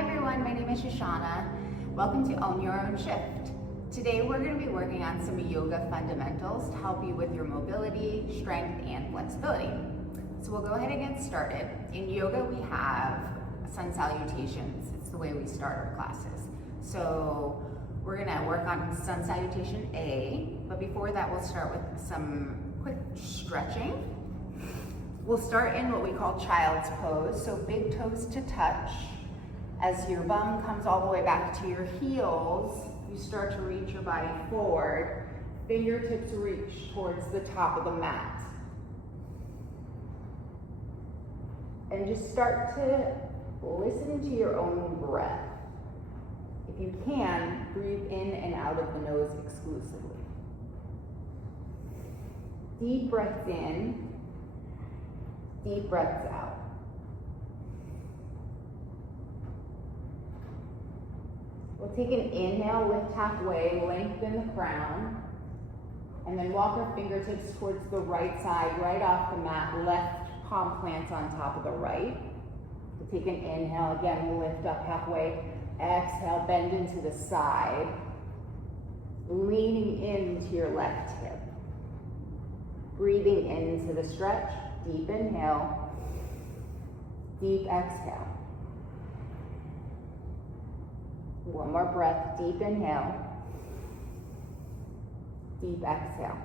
everyone, my name is Shoshana. Welcome to Own Your Own Shift. Today we're going to be working on some yoga fundamentals to help you with your mobility, strength, and flexibility. So we'll go ahead and get started. In yoga we have sun salutations. It's the way we start our classes. So we're going to work on sun salutation A, but before that we'll start with some quick stretching. We'll start in what we call child's pose, so big toes to touch. As your bum comes all the way back to your heels, you start to reach your body forward. Fingertips reach towards the top of the mat. And just start to listen to your own breath. If you can, breathe in and out of the nose exclusively. Deep breaths in, deep breaths out. We'll take an inhale, lift halfway, lengthen the crown, and then walk our fingertips towards the right side, right off the mat, left palm plants on top of the right. We'll take an inhale, again, lift up halfway, exhale, bend into the side, leaning into your left hip. Breathing into the stretch, deep inhale, deep exhale. One more breath, deep inhale, deep exhale.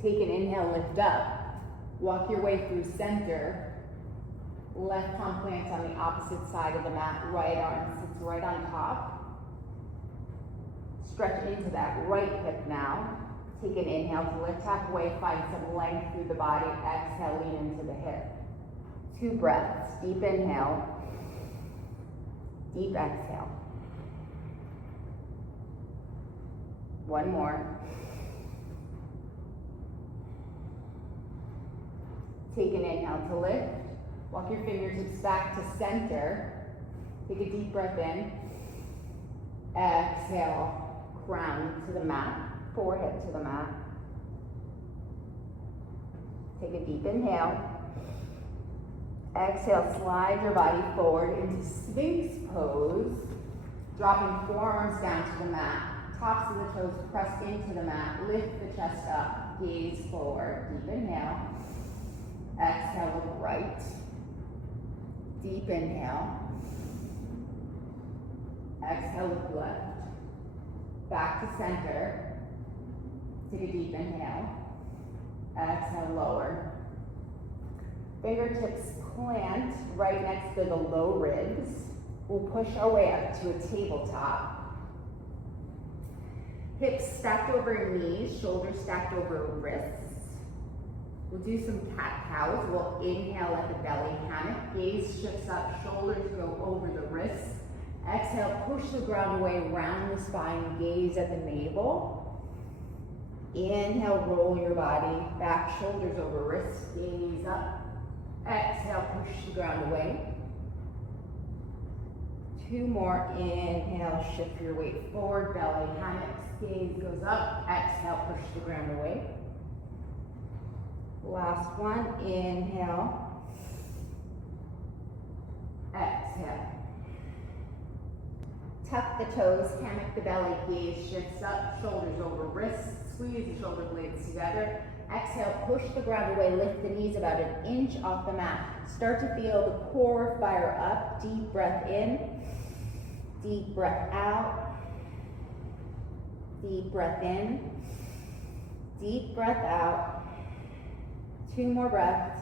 Take an inhale, lift up, walk your way through center, left palm plants on the opposite side of the mat, right arm sits right on top. Stretch into that right hip now. Take an inhale to lift halfway, find some length through the body, exhale, lean into the hip. 2 breaths, deep inhale, deep exhale. 1 more. Take an inhale to lift. Walk your fingertips back to center. Take a deep breath in. Exhale, crown to the mat, forehead to the mat. Take a deep inhale. Exhale, slide your body forward into Sphinx pose, dropping forearms down to the mat, tops of the toes pressed into the mat, lift the chest up, gaze forward, deep inhale. Exhale, look right, deep inhale. Exhale, look left, back to center. Take a deep inhale. Exhale, lower. Fingertips plant right next to the low ribs. We'll push our way up to a tabletop. Hips stacked over knees, shoulders stacked over wrists. We'll do some cat-cows. We'll inhale at the belly hammock. Gaze shifts up, shoulders go over the wrists. Exhale, push the ground away, round the spine, gaze at the navel. Inhale, roll your body back, shoulders over wrists, gaze up. Exhale, push the ground away. 2 more. Inhale, shift your weight forward, belly hammocks, gaze goes up. Exhale, push the ground away. Last one. Inhale. Exhale. Tuck the toes, hammock the belly, gaze shifts up, shoulders over wrists, squeeze the shoulder blades together. Exhale, push the ground away, lift the knees about 1 inch off the mat. Start to feel the core fire up. Deep breath in, deep breath out, deep breath in, deep breath out. 2 more breaths.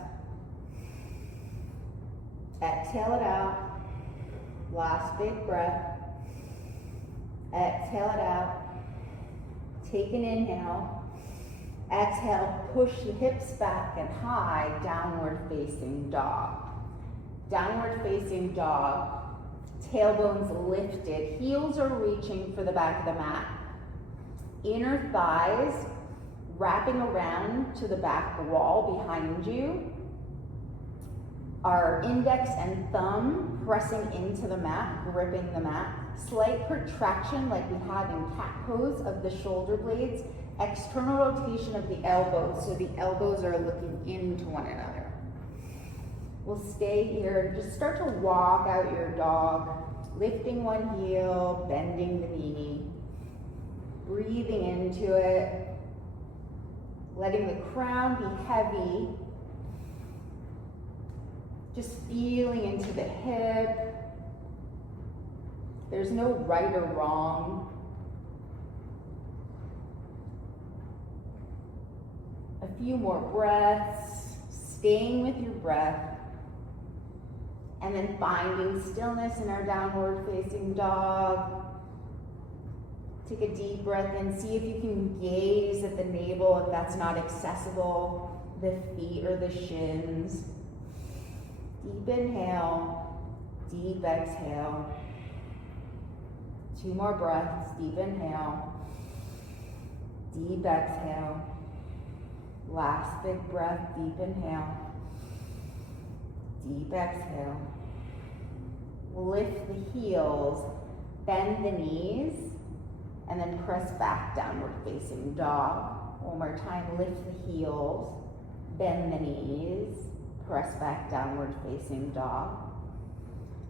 Exhale it out. Last big breath. Exhale it out. Take an inhale. Exhale, push the hips back and high, downward facing dog. Downward facing dog, tailbones lifted, heels are reaching for the back of the mat. Inner thighs wrapping around to the back wall behind you. Our index and thumb pressing into the mat, gripping the mat. Slight protraction like we have in cat pose of the shoulder blades. External rotation of the elbows, so the elbows are looking into one another. We'll stay here and just start to walk out your dog, lifting one heel, bending the knee, breathing into it, letting the crown be heavy, just feeling into the hip. There's no right or wrong. A few more breaths, staying with your breath, and then finding stillness in our downward facing dog. Take a deep breath in. See if you can gaze at the navel if that's not accessible, the feet or the shins. Deep inhale, deep exhale. 2 more breaths. Deep inhale, deep exhale. Last big breath, deep inhale, deep exhale. Lift the heels, bend the knees, and then press back, downward facing dog. One more time, lift the heels, bend the knees, press back, downward facing dog.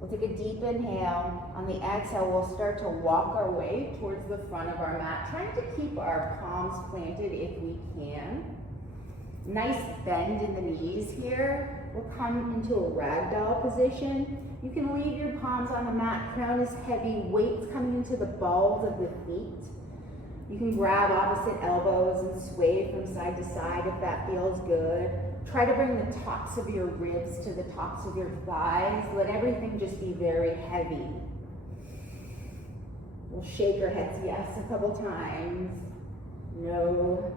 We'll take a deep inhale. On the exhale, we'll start to walk our way towards the front of our mat, trying to keep our palms planted if we can. Nice bend in the knees here. We'll come into a ragdoll position. You can leave your palms on the mat. Crown is heavy. Weight's coming into the balls of the feet. You can grab opposite elbows and sway from side to side if that feels good. Try to bring the tops of your ribs to the tops of your thighs. Let everything just be very heavy. We'll shake our heads yes a couple times. No.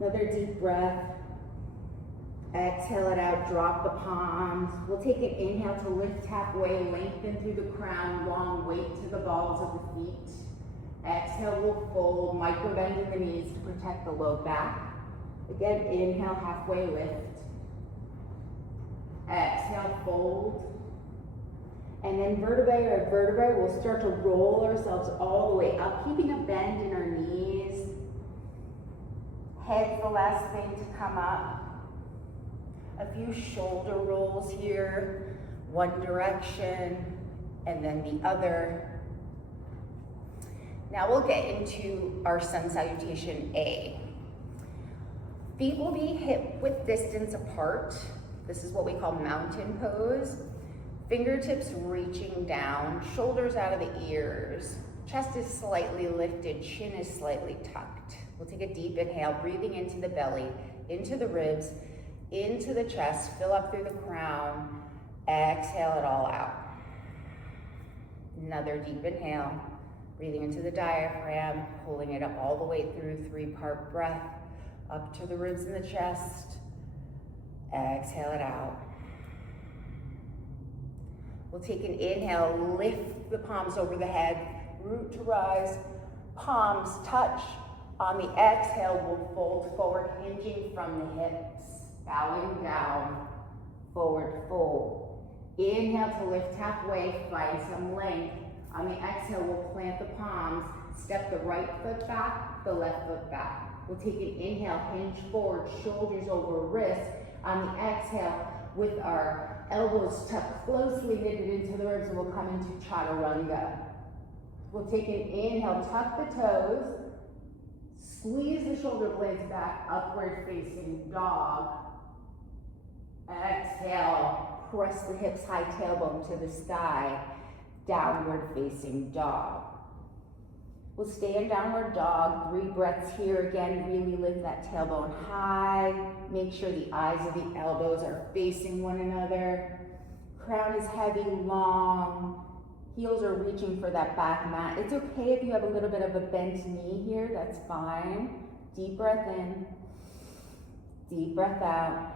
Another deep breath. Exhale it out, drop the palms. We'll take an inhale to lift halfway, lengthen through the crown, long weight to the balls of the feet. Exhale, we'll fold, micro bend in the knees to protect the low back. Again, inhale, halfway lift. Exhale, fold. And then vertebrae or vertebrae, we'll start to roll ourselves all the way up, keeping a bend in our knees. Head's the last thing to come up. A few shoulder rolls here, one direction, and then the other. Now we'll get into our sun salutation A. Feet will be hip width distance apart. This is what we call mountain pose. Fingertips reaching down, shoulders out of the ears. Chest is slightly lifted, chin is slightly tucked. We'll take a deep inhale, breathing into the belly, into the ribs, into the chest, fill up through the crown, exhale it all out. Another deep inhale, breathing into the diaphragm, pulling it up all the way through, 3-part breath, up to the ribs and the chest, exhale it out. We'll take an inhale, lift the palms over the head, root to rise, palms touch. On the exhale, we'll fold forward, hinging from the hips. Bowing down, forward fold. Inhale to lift halfway, find some length. On the exhale, we'll plant the palms, step the right foot back, the left foot back. We'll take an inhale, hinge forward, shoulders over wrists. On the exhale, with our elbows tucked closely knitted into the ribs, we'll come into chaturanga. We'll take an inhale, tuck the toes, squeeze the shoulder blades back, upward facing dog. Exhale, press the hips, high tailbone to the sky, downward facing dog. We'll stay in downward dog, 3 breaths here. Again, really lift that tailbone high. Make sure the eyes of the elbows are facing one another. Crown is heavy, long. Heels are reaching for that back mat. It's okay if you have a little bit of a bent knee here, that's fine. Deep breath in, deep breath out.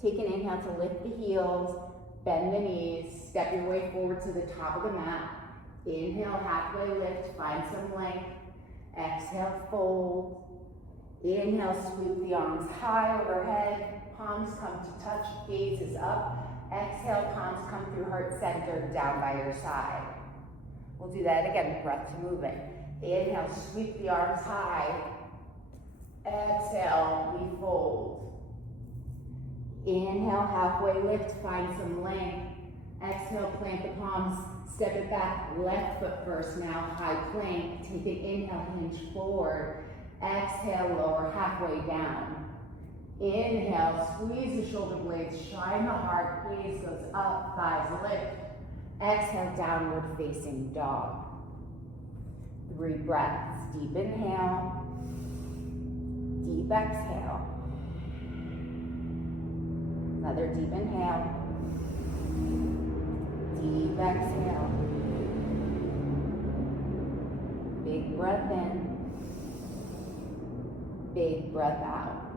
Take an inhale to lift the heels, bend the knees, step your way forward to the top of the mat. Inhale, halfway lift, find some length. Exhale, fold. Inhale, sweep the arms high overhead. Palms come to touch, gaze is up. Exhale, palms come through heart center, down by your side. We'll do that again, breath to movement. Inhale, sweep the arms high. Exhale, we fold. Inhale, halfway lift, find some length. Exhale, plant the palms, step it back, left foot first now, high plank. Take an inhale, hinge forward. Exhale, lower halfway down. Inhale, squeeze the shoulder blades, shine the heart, gaze goes up, thighs lift. Exhale, downward facing dog. 3 breaths, deep inhale, deep exhale. Another deep inhale, deep exhale. Big breath in, big breath out.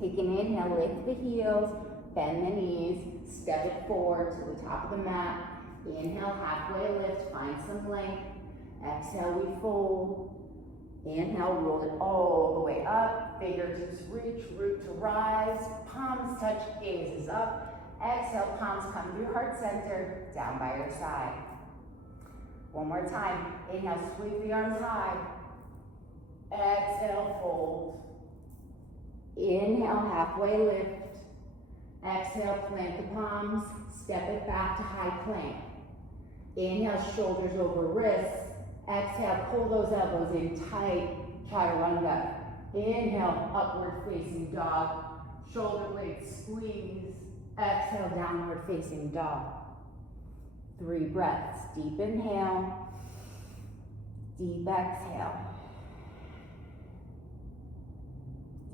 Take an inhale, lift the heels, bend the knees, step it forward to the top of the mat. Inhale, halfway lift, find some length. Exhale, we fold. Inhale, roll it all the way up. Fingertips reach, root to rise. Palms touch, gaze is up. Exhale, palms come through heart center, down by your side. One more time. Inhale, sweep the arms high. Exhale, fold. Inhale, halfway lift. Exhale, plant the palms, step it back to high plank. Inhale, shoulders over wrists. Exhale, pull those elbows in tight, chaturanga. Inhale, upward facing dog. Shoulder blades squeeze. Exhale, downward facing dog. 3 breaths, deep inhale, deep exhale.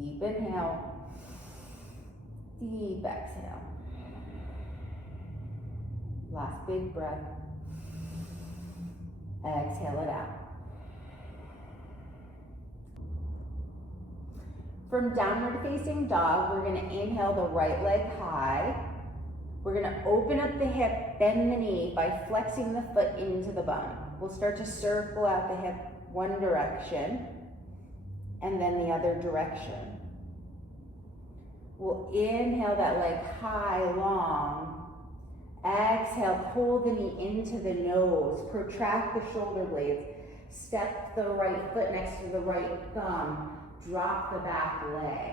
Deep inhale, deep exhale. Last big breath. Exhale it out. From downward facing dog, we're going to inhale the right leg high. We're going to open up the hip, bend the knee by flexing the foot into the bum. We'll start to circle out the hip one direction and then the other direction. We'll inhale that leg high, long. Exhale, pull the knee into the nose, protract the shoulder blades, step the right foot next to the right thumb, drop the back leg.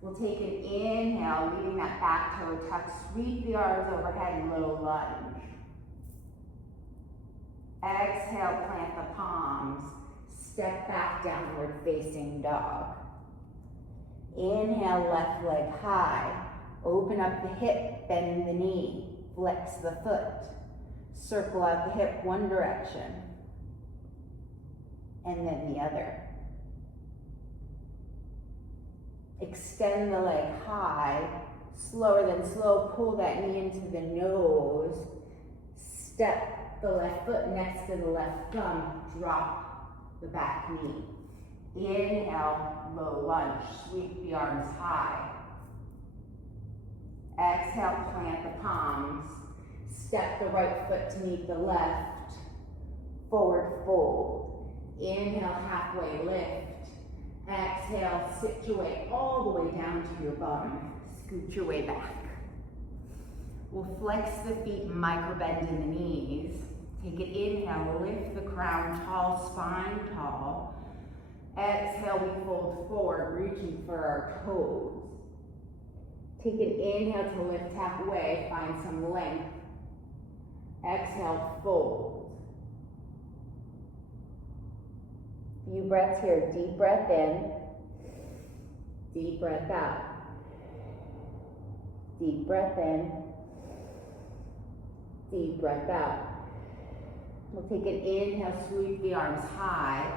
We'll take an inhale, leaving that back toe tucked, sweep the arms overhead in low lunge. Exhale, plant the palms, step back, downward facing dog. Inhale, left leg high. Open up the hip, bend the knee, flex the foot. Circle out the hip one direction, and then the other. Extend the leg high, slower than slow, pull that knee into the nose. Step the left foot next to the left thumb, drop the back knee. Inhale, low lunge, sweep the arms high. Exhale, plant the palms. Step the right foot to meet the left. Forward fold. Inhale, halfway lift. Exhale, situate all the way down to your bum. Scoot your way back. We'll flex the feet, micro bend in the knees. Take an inhale, lift the crown tall, spine tall. Exhale, we fold forward, reaching for our toes. Take an inhale to lift halfway, find some length. Exhale, fold. Few breaths here, deep breath in, deep breath out. Deep breath in, deep breath out. We'll take an inhale, sweep the arms high,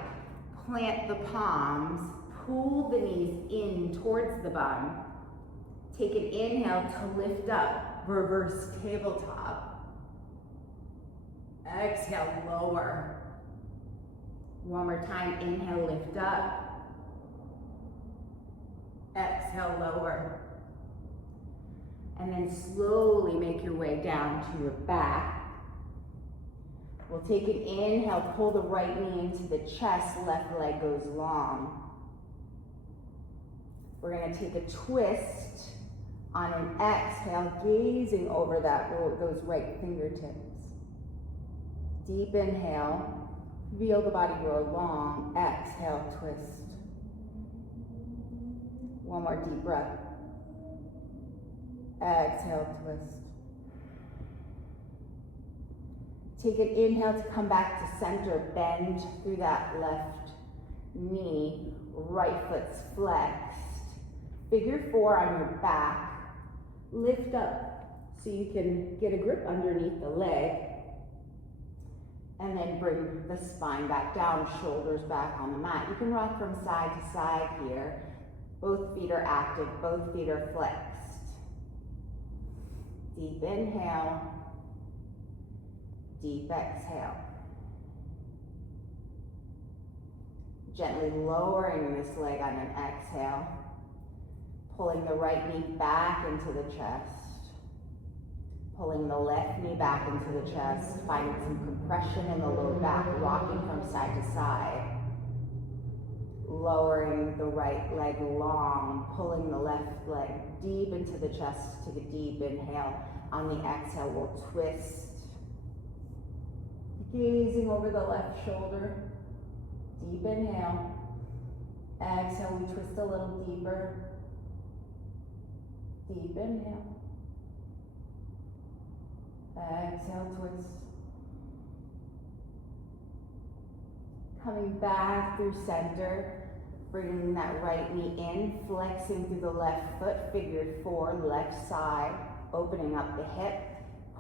plant the palms, pull the knees in towards the bum. Take an inhale to lift up, reverse tabletop. Exhale, lower. One more time, inhale, lift up. Exhale, lower. And then slowly make your way down to your back. We'll take an inhale, pull the right knee into the chest, left leg goes long. We're gonna take a twist. On an exhale, gazing over those right fingertips. Deep inhale, feel the body grow long. Exhale, twist. One more deep breath. Exhale, twist. Take an inhale to come back to center. Bend through that left knee. Right foot's flexed. Figure 4 on your back. Lift up so you can get a grip underneath the leg. And then bring the spine back down, shoulders back on the mat. You can rock from side to side here. Both feet are active, both feet are flexed. Deep inhale, deep exhale. Gently lowering this leg on an exhale, pulling the right knee back into the chest. Pulling the left knee back into the chest, finding some compression in the low back, rocking from side to side. Lowering the right leg long, pulling the left leg deep into the chest. Take a deep inhale. On the exhale, we'll twist. Gazing over the left shoulder. Deep inhale. Exhale, we twist a little deeper. Deep inhale. Exhale, twist. Coming back through center, bringing that right knee in, flexing through the left foot, figure 4, left side, opening up the hip.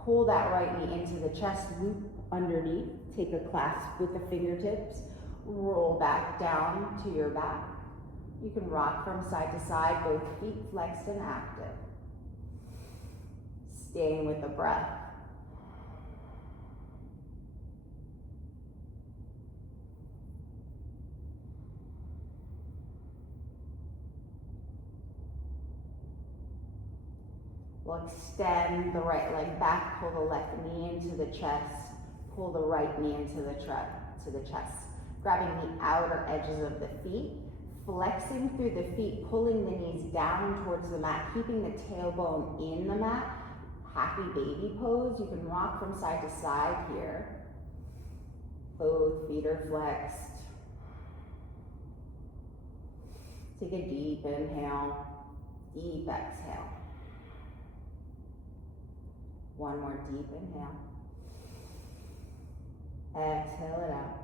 Pull that right knee into the chest, loop underneath, take a clasp with the fingertips, roll back down to your back. You can rock from side to side, both feet flexed and active. Staying with the breath. We'll extend the right leg back, pull the left knee into the chest, pull the right knee into the chest. Grabbing the outer edges of the feet, flexing through the feet, pulling the knees down towards the mat, keeping the tailbone in the mat. Happy baby pose. You can rock from side to side here. Both feet are flexed. Take a deep inhale, deep exhale. One more deep inhale. Exhale it out.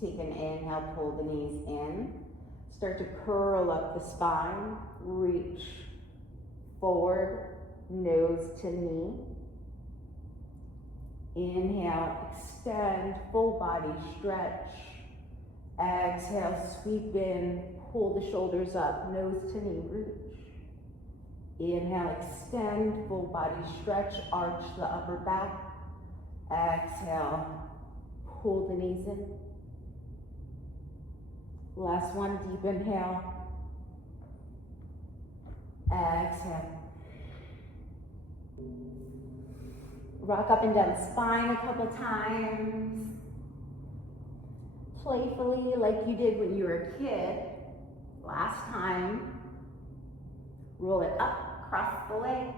Take an inhale, pull the knees in. Start to curl up the spine. Reach forward, nose to knee. Inhale, extend, full body stretch. Exhale, sweep in, pull the shoulders up, nose to knee, reach. Inhale, extend, full body stretch, arch the upper back. Exhale, pull the knees in. Last one, deep inhale. Exhale. Rock up and down spine a couple times. Playfully, like you did when you were a kid. Last time. Roll it up, cross the legs.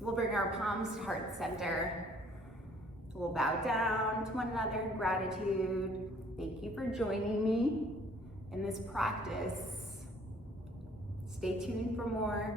We'll bring our palms to heart center. We'll bow down to one another in gratitude. Thank you for joining me in this practice. Stay tuned for more.